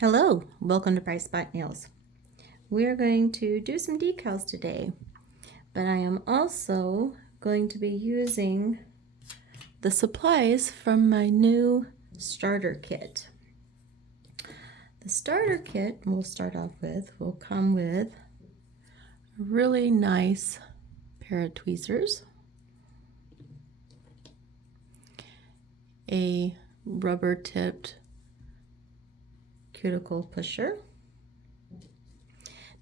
Hello, welcome to Bright Spot Nails. We're going to do some decals today, but I am also going to be using the supplies from my new starter kit. The starter kit we'll start off with will come with a really nice pair of tweezers, a rubber tipped cuticle pusher.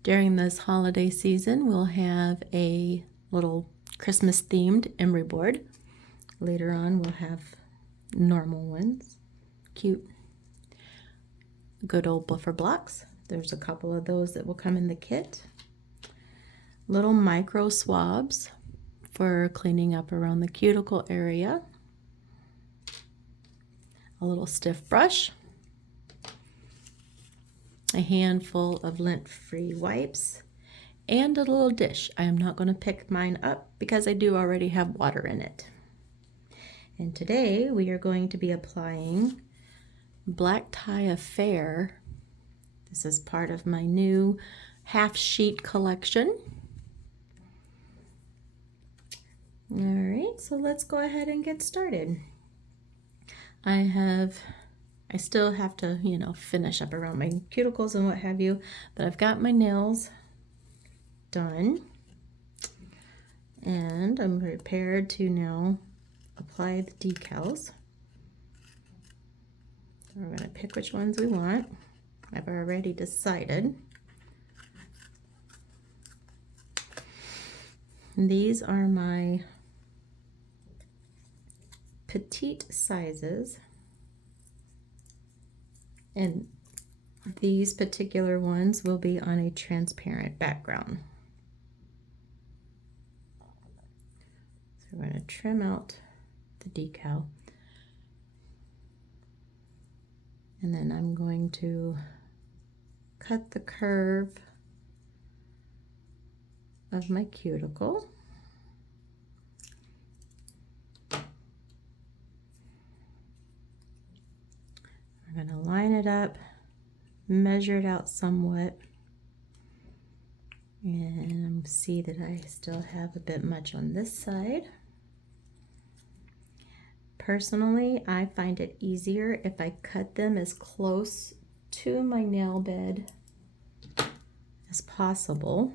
During this holiday season, we'll have a little Christmas themed emery board. Later on, we'll have normal ones. Cute. Good old buffer blocks. There's a couple of those that will come in the kit. Little micro swabs for cleaning up around the cuticle area. A little stiff brush. A handful of lint-free wipes, and a little dish. I am not going to pick mine up because I do already have water in it. And today we are going to be applying Black Tie Affair. This is part of my new half sheet collection. All right, so let's go ahead and get started. I still have to, finish up around my cuticles and what have you, but I've got my nails done. And I'm prepared to now apply the decals. We're going to pick which ones we want. I've already decided. And these are my petite sizes. And these particular ones will be on a transparent background. So we're going to trim out the decal. And then I'm going to cut the curve of my cuticle. We're going to line it up, measure it out somewhat, and see that I still have a bit much on this side. Personally, I find it easier if I cut them as close to my nail bed as possible.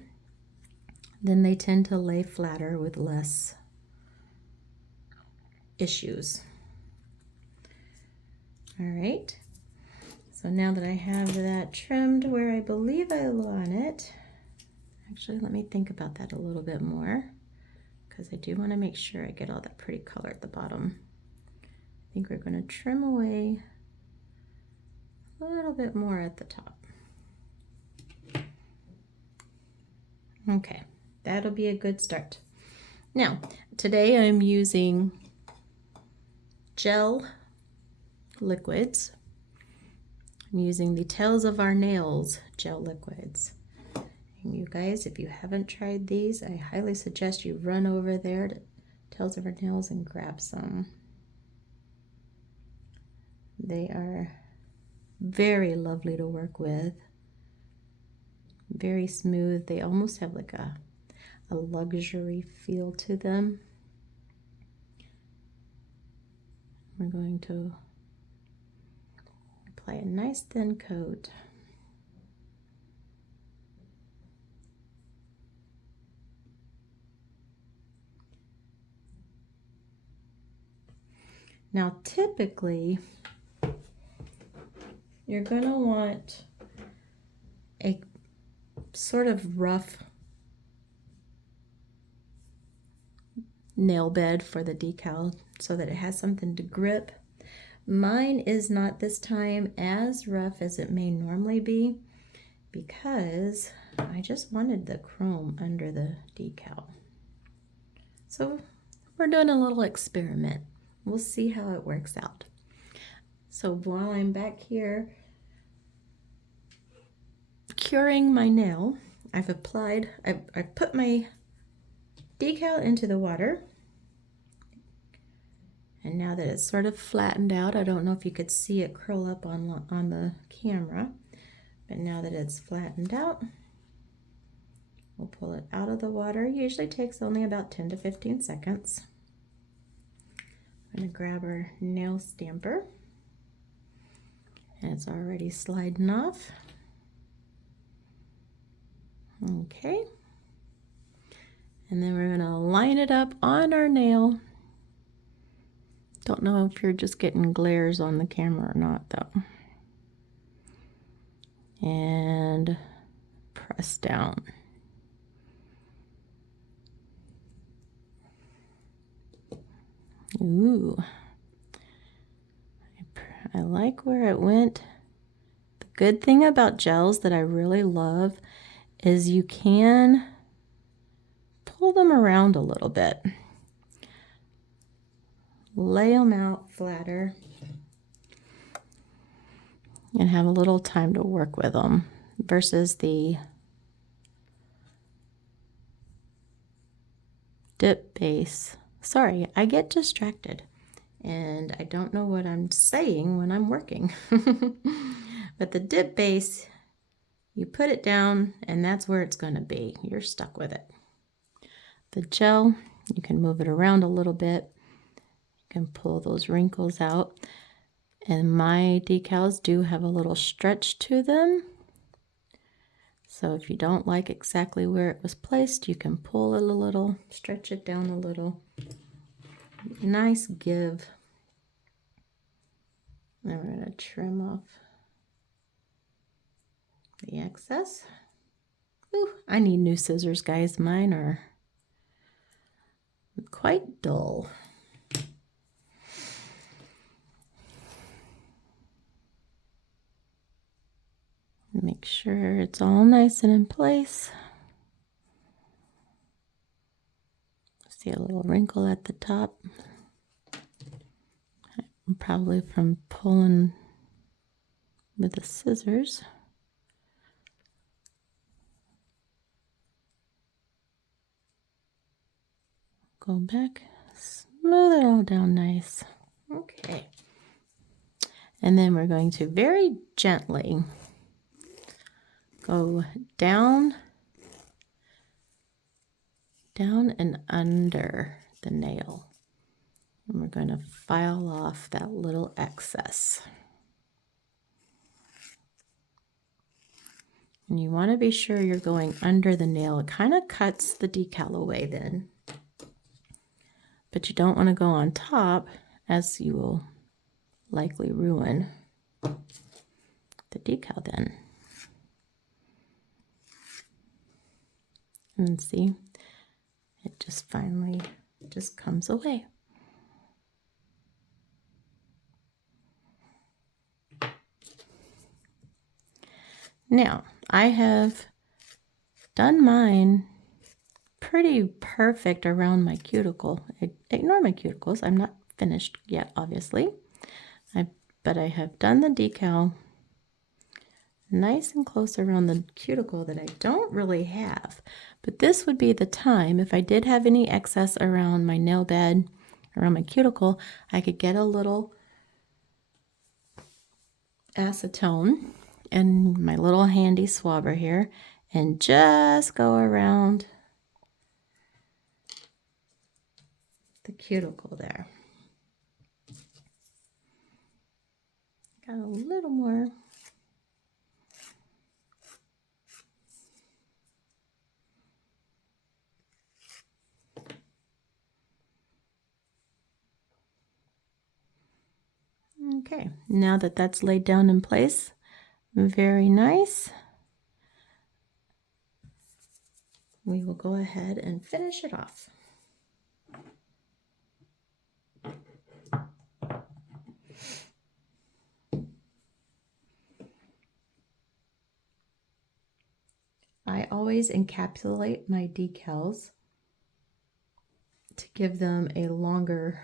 Then they tend to lay flatter with less issues. All right. So now that I have that trimmed where I believe I want it, actually let me think about that a little bit more, because I do want to make sure I get all that pretty color at the bottom. I think we're going to trim away a little bit more at the top. Okay, that'll be a good start. Now, today I'm using gel liquids. I'm using the Tails of Our Nails gel liquids. And you guys, if you haven't tried these, I highly suggest you run over there to Tails of Our Nails and grab some. They are very lovely to work with. Very smooth. They almost have like a luxury feel to them. We're going to apply a nice thin coat. Now, typically, you're going to want a sort of rough nail bed for the decal so that it has something to grip. Mine is not this time as rough as it may normally be because I just wanted the chrome under the decal. So we're doing a little experiment. We'll see how it works out. So while I'm back here curing my nail, I've put my decal into the water. And now that it's sort of flattened out, I don't know if you could see it curl up on the camera, But now that it's flattened out, we'll pull it out of the water. Usually takes only about 10 to 15 seconds. I'm going to grab our nail stamper. And it's already sliding off. Okay. And then we're going to line it up on our nail. Don't know if you're just getting glares on the camera or not though. And press down. Ooh. I like where it went. The good thing about gels that I really love is you can pull them around a little bit. Lay them out flatter and have a little time to work with them versus the dip base. Sorry, I get distracted and I don't know what I'm saying when I'm working. But the dip base, you put it down and that's where it's going to be. You're stuck with it. The gel, you can move it around a little bit. You can pull those wrinkles out. And my decals do have a little stretch to them. So if you don't like exactly where it was placed, you can pull it a little, stretch it down a little. Nice give. Now we're going to trim off the excess. Ooh, I need new scissors, guys. Mine are quite dull. Make sure it's all nice and in place. See a little wrinkle at the top. Probably from pulling with the scissors. Go back, smooth it all down nice. Okay. And then we're going to very gently go down and under the nail. And we're going to file off that little excess. And you want to be sure you're going under the nail. It kind of cuts the decal away then. But you don't want to go on top, as you will likely ruin the decal then. And see, it just finally just comes away. Now, I have done mine pretty perfect around my cuticle. Ignore my cuticles. I'm not finished yet, obviously. But I have done the decal nice and close around the cuticle that I don't really have. But this would be the time, if I did have any excess around my nail bed, around my cuticle, I could get a little acetone and my little handy swabber here and just go around the cuticle there. Got a little more. Okay, now that that's laid down in place, very nice. We will go ahead and finish it off. I always encapsulate my decals to give them a longer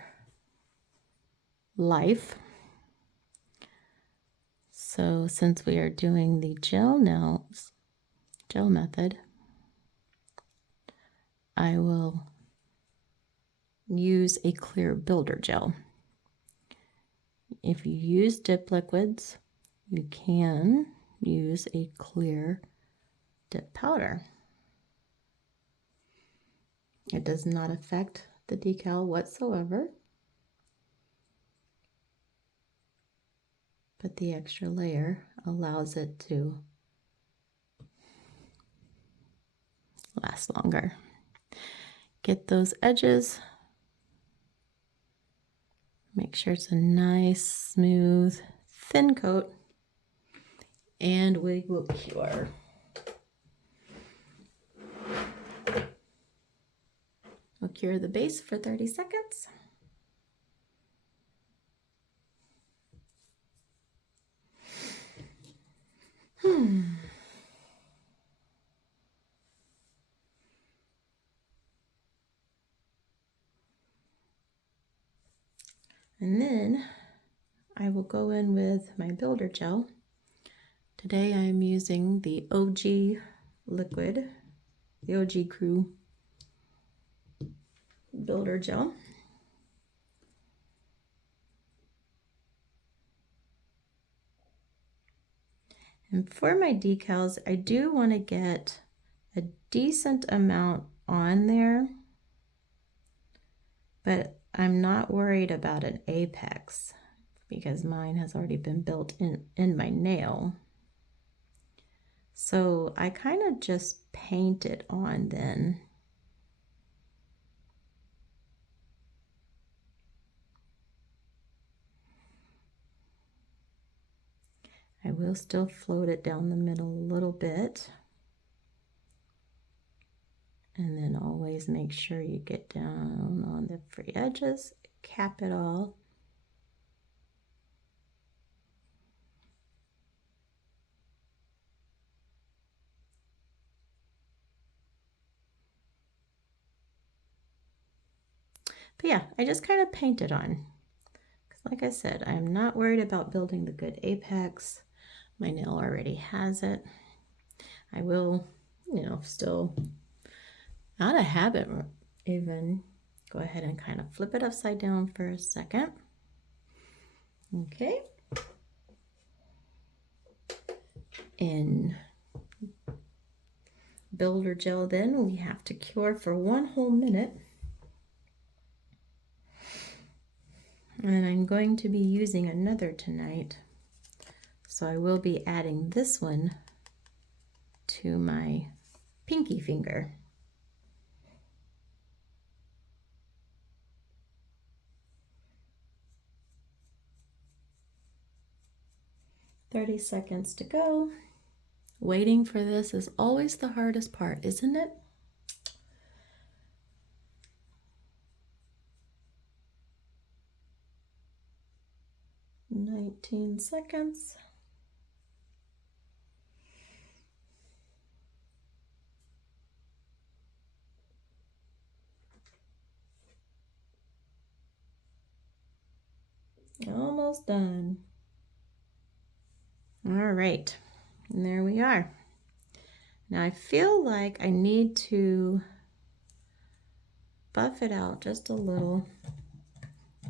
life. So since we are doing the gel method, I will use a clear builder gel. If you use dip liquids, you can use a clear dip powder. It does not affect the decal whatsoever, but the extra layer allows it to last longer. Get those edges. Make sure it's a nice, smooth, thin coat, and we will cure. We'll cure the base for 30 seconds. And then I will go in with my builder gel. Today I'm using the OG liquid, the OG Crew builder gel. And for my decals, I do want to get a decent amount on there, but I'm not worried about an apex because mine has already been built in my nail. So I kind of just paint it on then. I will still float it down the middle a little bit. And then always make sure you get down on the free edges, cap it all. But yeah, I just kind of paint it on. Because like I said, I'm not worried about building the good apex. My nail already has it. I will, still out of habit even go ahead and kind of flip it upside down for a second. Okay. In builder gel then we have to cure for 1 whole minute. And then I'm going to be using another tonight. So I will be adding this one to my pinky finger. "30 seconds to go. Waiting for this is always the hardest part, isn't it? "19 seconds. Almost done. All right, and there we are. Now I feel like I need to buff it out just a little.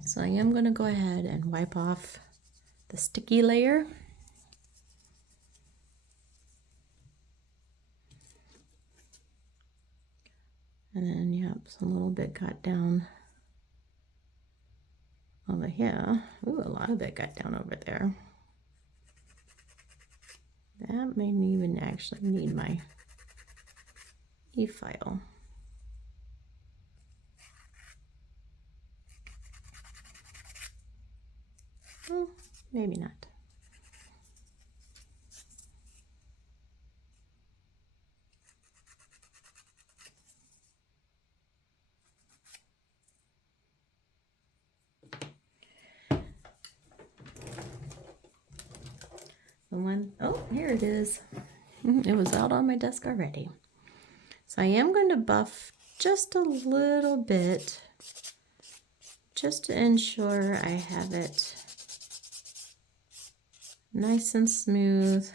So I am going to go ahead and wipe off the sticky layer. And then, yep, so a little bit got down over here. Ooh, a lot of it got down over there. That may even actually need my e-file. Well, maybe not. The one, oh, here it is. It was out on my desk already. So I am going to buff just a little bit, just to ensure I have it nice and smooth.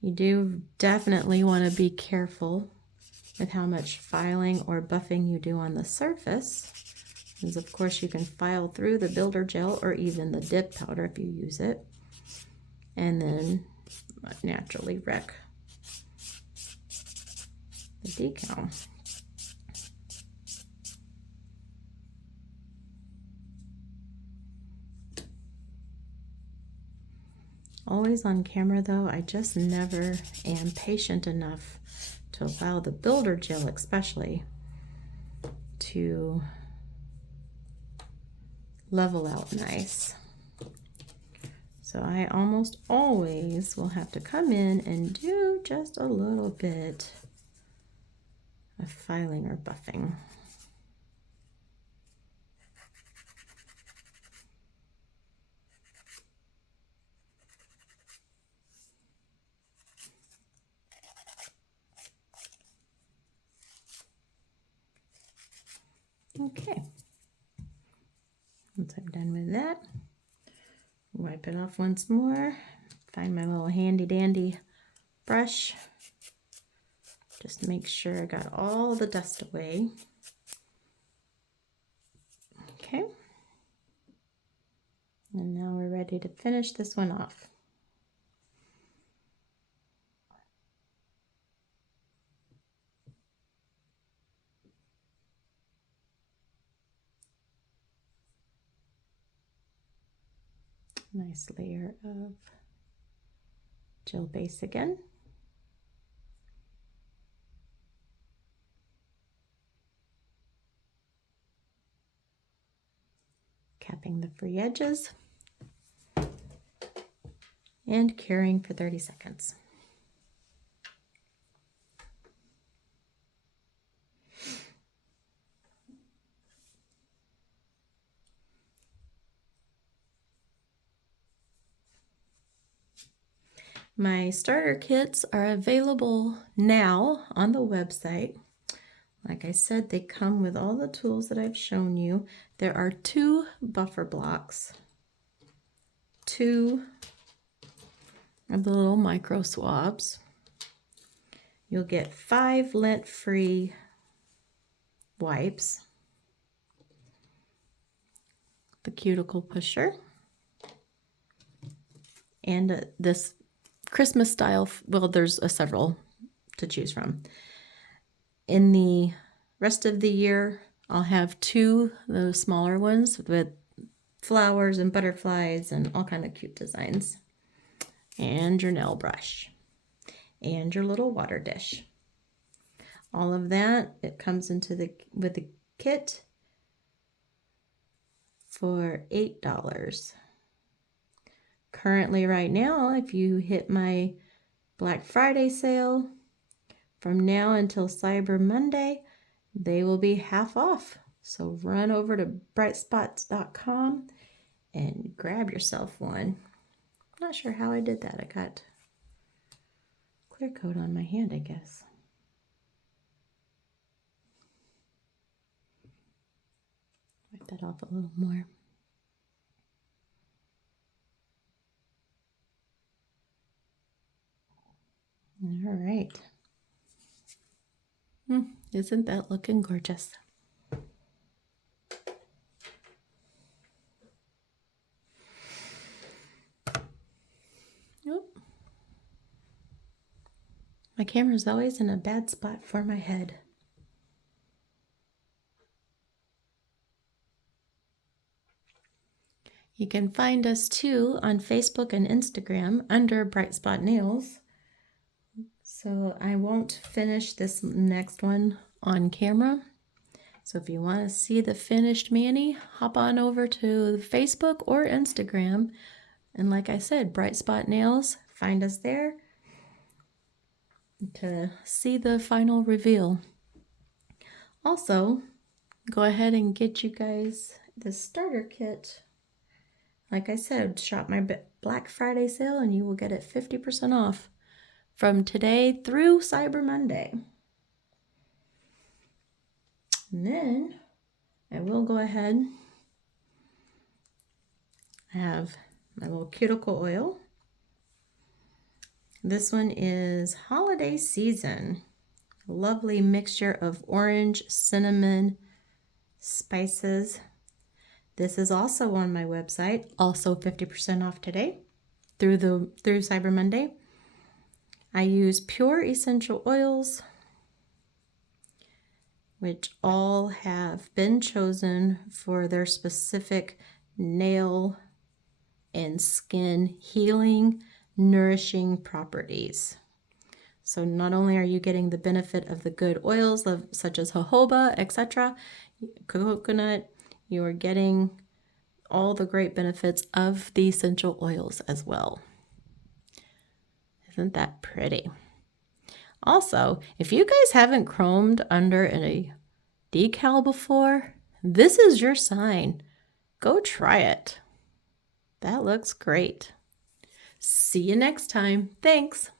You do definitely want to be careful with how much filing or buffing you do on the surface, Because of course you can file through the builder gel or even the dip powder if you use it, and then naturally wreck the decal. Always on camera though, I just never am patient enough to allow the builder gel especially to level out nice. So I almost always will have to come in and do just a little bit of filing or buffing. Okay, once I'm done with that, wipe it off once more, find my little handy dandy brush, just to make sure I got all the dust away. Okay, and now we're ready to finish this one off. Nice layer of gel base again. Capping the free edges and curing for 30 seconds. My starter kits are available now on the website. Like I said, they come with all the tools that I've shown you. There are 2 buffer blocks, 2 of the little micro swabs. You'll get 5 lint-free wipes, the cuticle pusher, and this Christmas style, well, there's several to choose from. In the rest of the year, I'll have 2 those smaller ones with flowers and butterflies and all kind of cute designs. And your nail brush and your little water dish. All of that, it comes with the kit for $8. Currently right now, if you hit my Black Friday sale, from now until Cyber Monday, they will be half off. So run over to brightspots.com and grab yourself one. Not sure how I did that. I got clear coat on my hand, I guess. Wipe that off a little more. All right. Isn't that looking gorgeous? Nope. My camera's always in a bad spot for my head. You can find us too on Facebook and Instagram under Bright Spot Nails. So I won't finish this next one on camera. So if you want to see the finished mani, hop on over to Facebook or Instagram. And like I said, Bright Spot Nails, find us there to see the final reveal. Also, go ahead and get you guys the starter kit. Like I said, shop my Black Friday sale and you will get it 50% off from today through Cyber Monday. And then I will go ahead. I have my little cuticle oil. This one is holiday season. A lovely mixture of orange, cinnamon, spices. This is also on my website, also 50% off today through Cyber Monday. I use pure essential oils, which all have been chosen for their specific nail and skin healing, nourishing properties. So not only are you getting the benefit of the good oils such as jojoba, etc., coconut, you are getting all the great benefits of the essential oils as well. Isn't that pretty? Also, if you guys haven't chromed under a decal before, this is your sign. Go try it. That looks great. See you next time. Thanks.